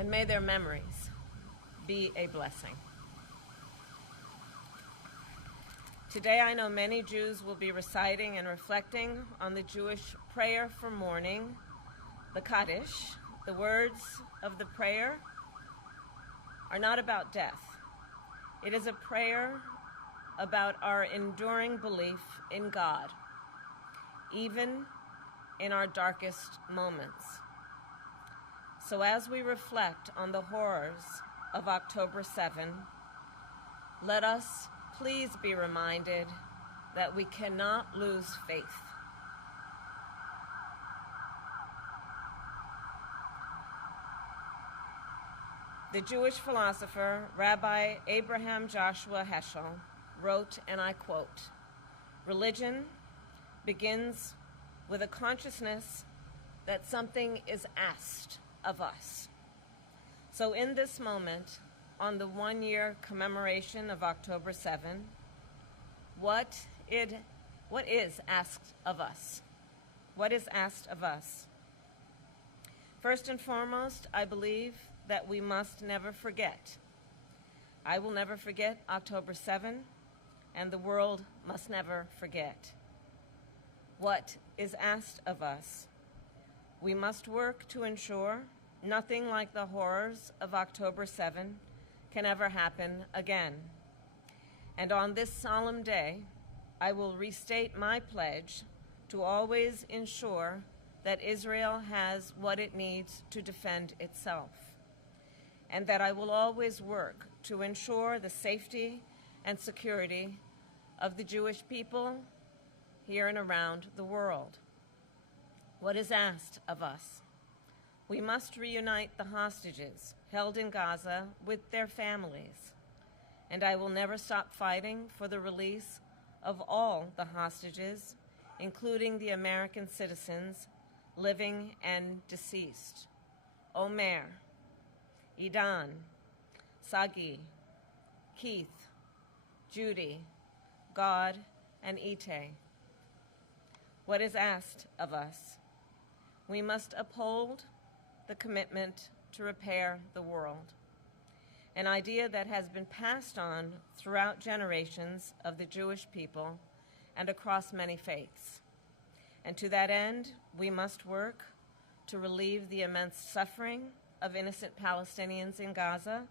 and may their memories be a blessing. Today, I know many Jews will be reciting and reflecting on the Jewish prayer for mourning, the Kaddish. The words of the prayer are not about death. It is a prayer about our enduring belief in God, even in our darkest moments. So as we reflect on the horrors of October 7, let us please be reminded that we cannot lose faith. The Jewish philosopher Rabbi Abraham Joshua Heschel wrote, and I quote, "Religion begins with a consciousness that something is asked of us." So in this moment, on the one-year commemoration of October 7, what is asked of us? What is asked of us? First and foremost, I believe that we must never forget. I will never forget October 7, and the world must never forget. What is asked of us? We must work to ensure nothing like the horrors of October 7 can ever happen again. And on this solemn day, I will restate my pledge to always ensure that Israel has what it needs to defend itself, and that I will always work to ensure the safety and security of the Jewish people here and around the world. What is asked of us? We must reunite the hostages held in Gaza with their families, and I will never stop fighting for the release of all the hostages, including the American citizens, living and deceased: Omer, Idan, Sagi, Keith, Judy, God, and Ite. What is asked of us? We must uphold the commitment to repair the world, an idea that has been passed on throughout generations of the Jewish people and across many faiths. And to that end, we must work to relieve the immense suffering of innocent Palestinians in Gaza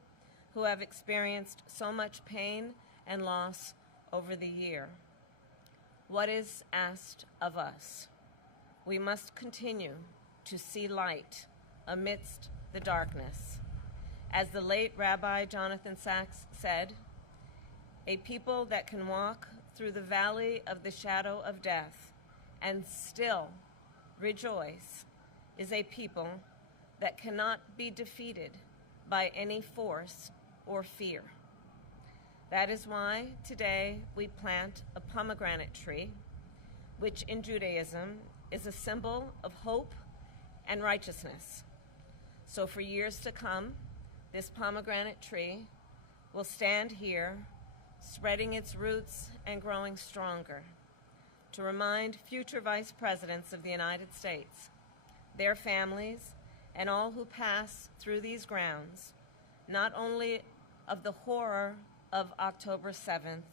who have experienced so much pain and loss over the year. What is asked of us? We must continue to see light amidst the darkness. As the late Rabbi Jonathan Sacks said, "A people that can walk through the valley of the shadow of death and still rejoice is a people that cannot be defeated by any force or fear." That is why today we plant a pomegranate tree, which in Judaism is a symbol of hope and righteousness. So for years to come, this pomegranate tree will stand here, spreading its roots and growing stronger, to remind future vice presidents of the United States, their families, and all who pass through these grounds, not only of the horror of October 7th,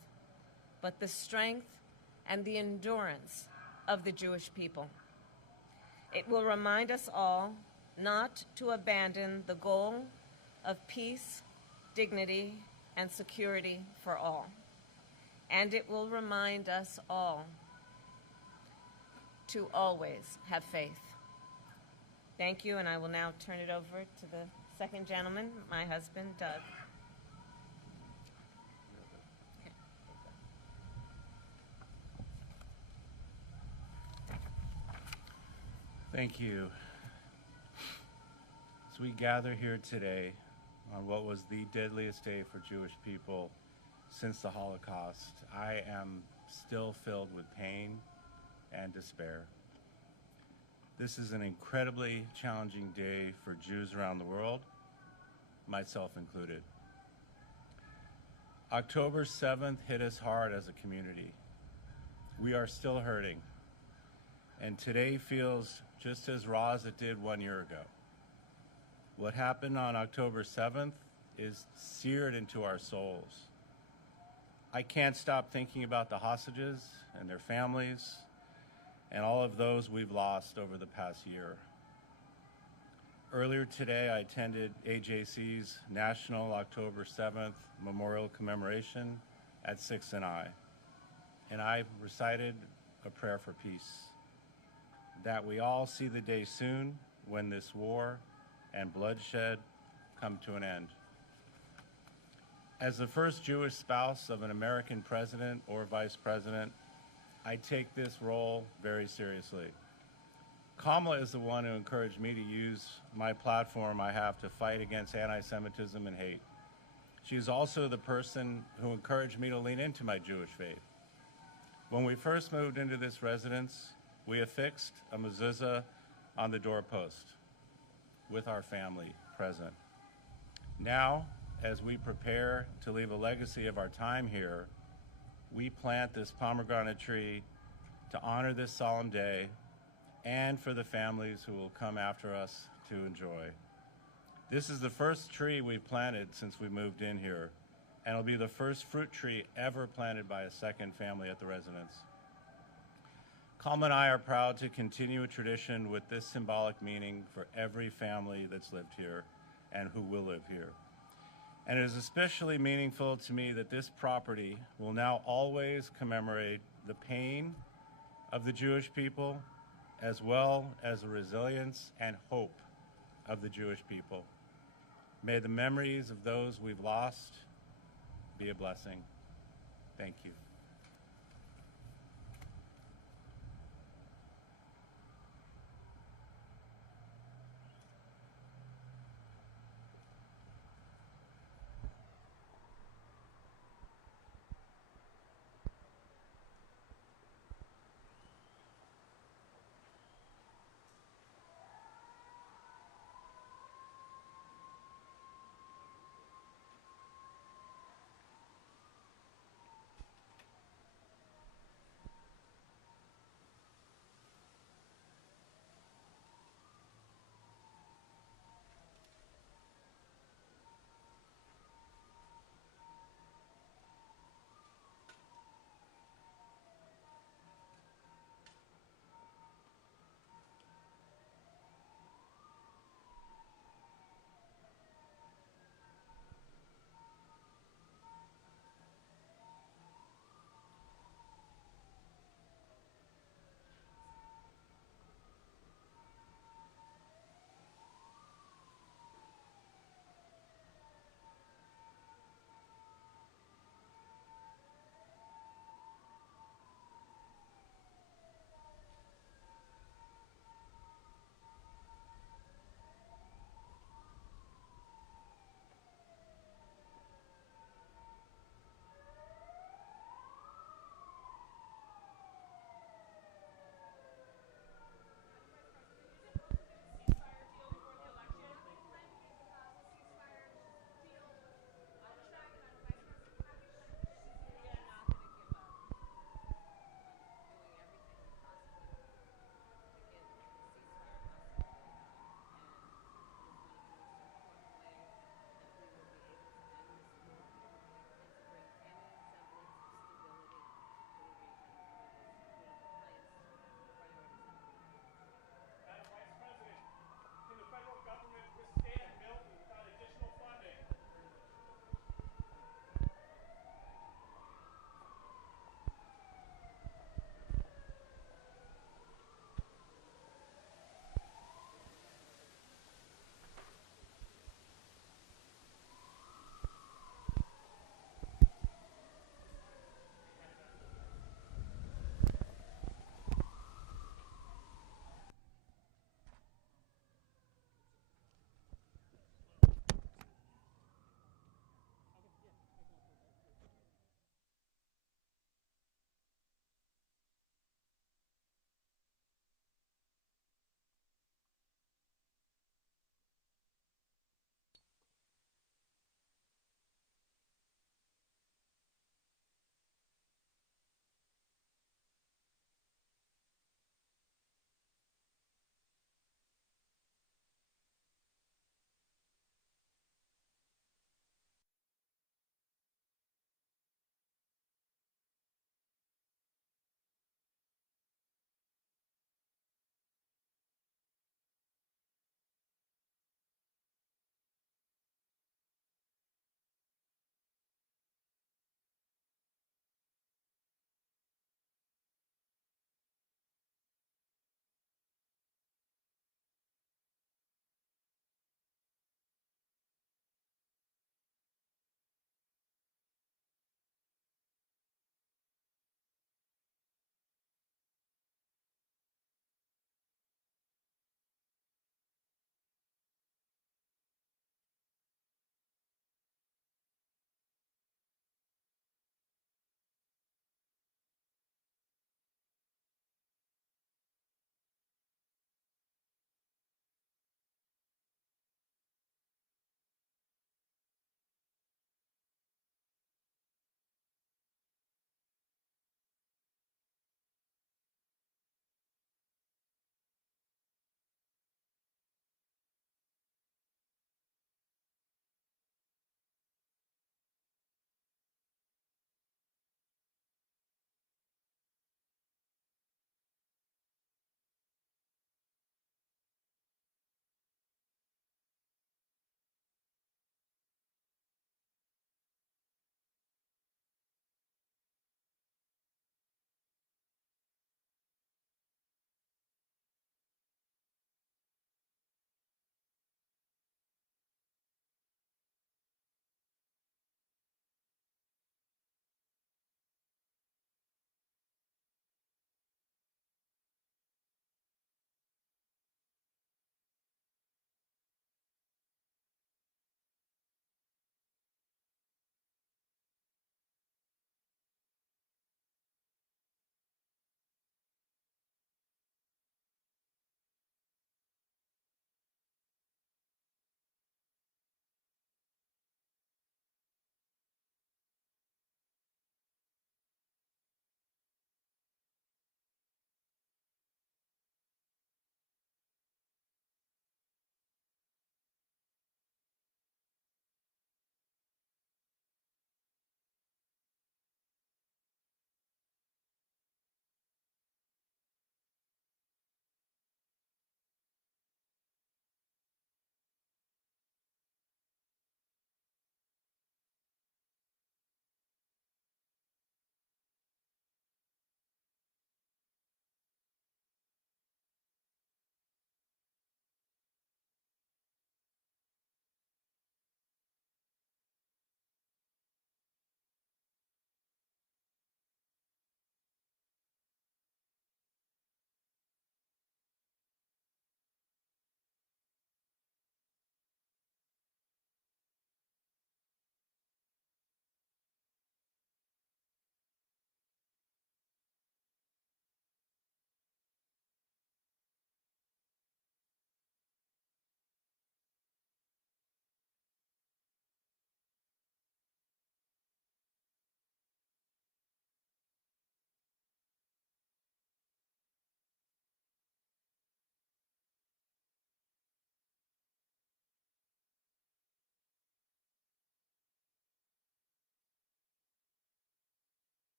but the strength and the endurance of the Jewish people. It will remind us all not to abandon the goal of peace, dignity, and security for all. And it will remind us all to always have faith. Thank you, and I will now turn it over to the second gentleman, my husband, Doug. Thank you. As we gather here today on what was the deadliest day for Jewish people since the Holocaust, I am still filled with pain and despair. This is an incredibly challenging day for Jews around the world, myself included. October 7th hit us hard as a community. We are still hurting, and today feels just as raw as it did 1 year ago. What happened on October 7th is seared into our souls. I can't stop thinking about the hostages and their families and all of those we've lost over the past year. Earlier today, I attended AJC's National October 7th Memorial Commemoration at 6 and I recited a prayer for peace, that we all see the day soon when this war and bloodshed come to an end. As the first Jewish spouse of an American president or vice president, I take this role very seriously. Kamala is the one who encouraged me to use my platform I have to fight against anti-Semitism and hate. She's also the person who encouraged me to lean into my Jewish faith. When we first moved into this residence, we affixed a mezuzah on the doorpost with our family present. Now, as we prepare to leave a legacy of our time here, we plant this pomegranate tree to honor this solemn day and for the families who will come after us to enjoy. This is the first tree we've planted since we moved in here, and it'll be the first fruit tree ever planted by a second family at the residence. Kalma and I are proud to continue a tradition with this symbolic meaning for every family that's lived here and who will live here. And it is especially meaningful to me that this property will now always commemorate the pain of the Jewish people, as well as the resilience and hope of the Jewish people. May the memories of those we've lost be a blessing. Thank you.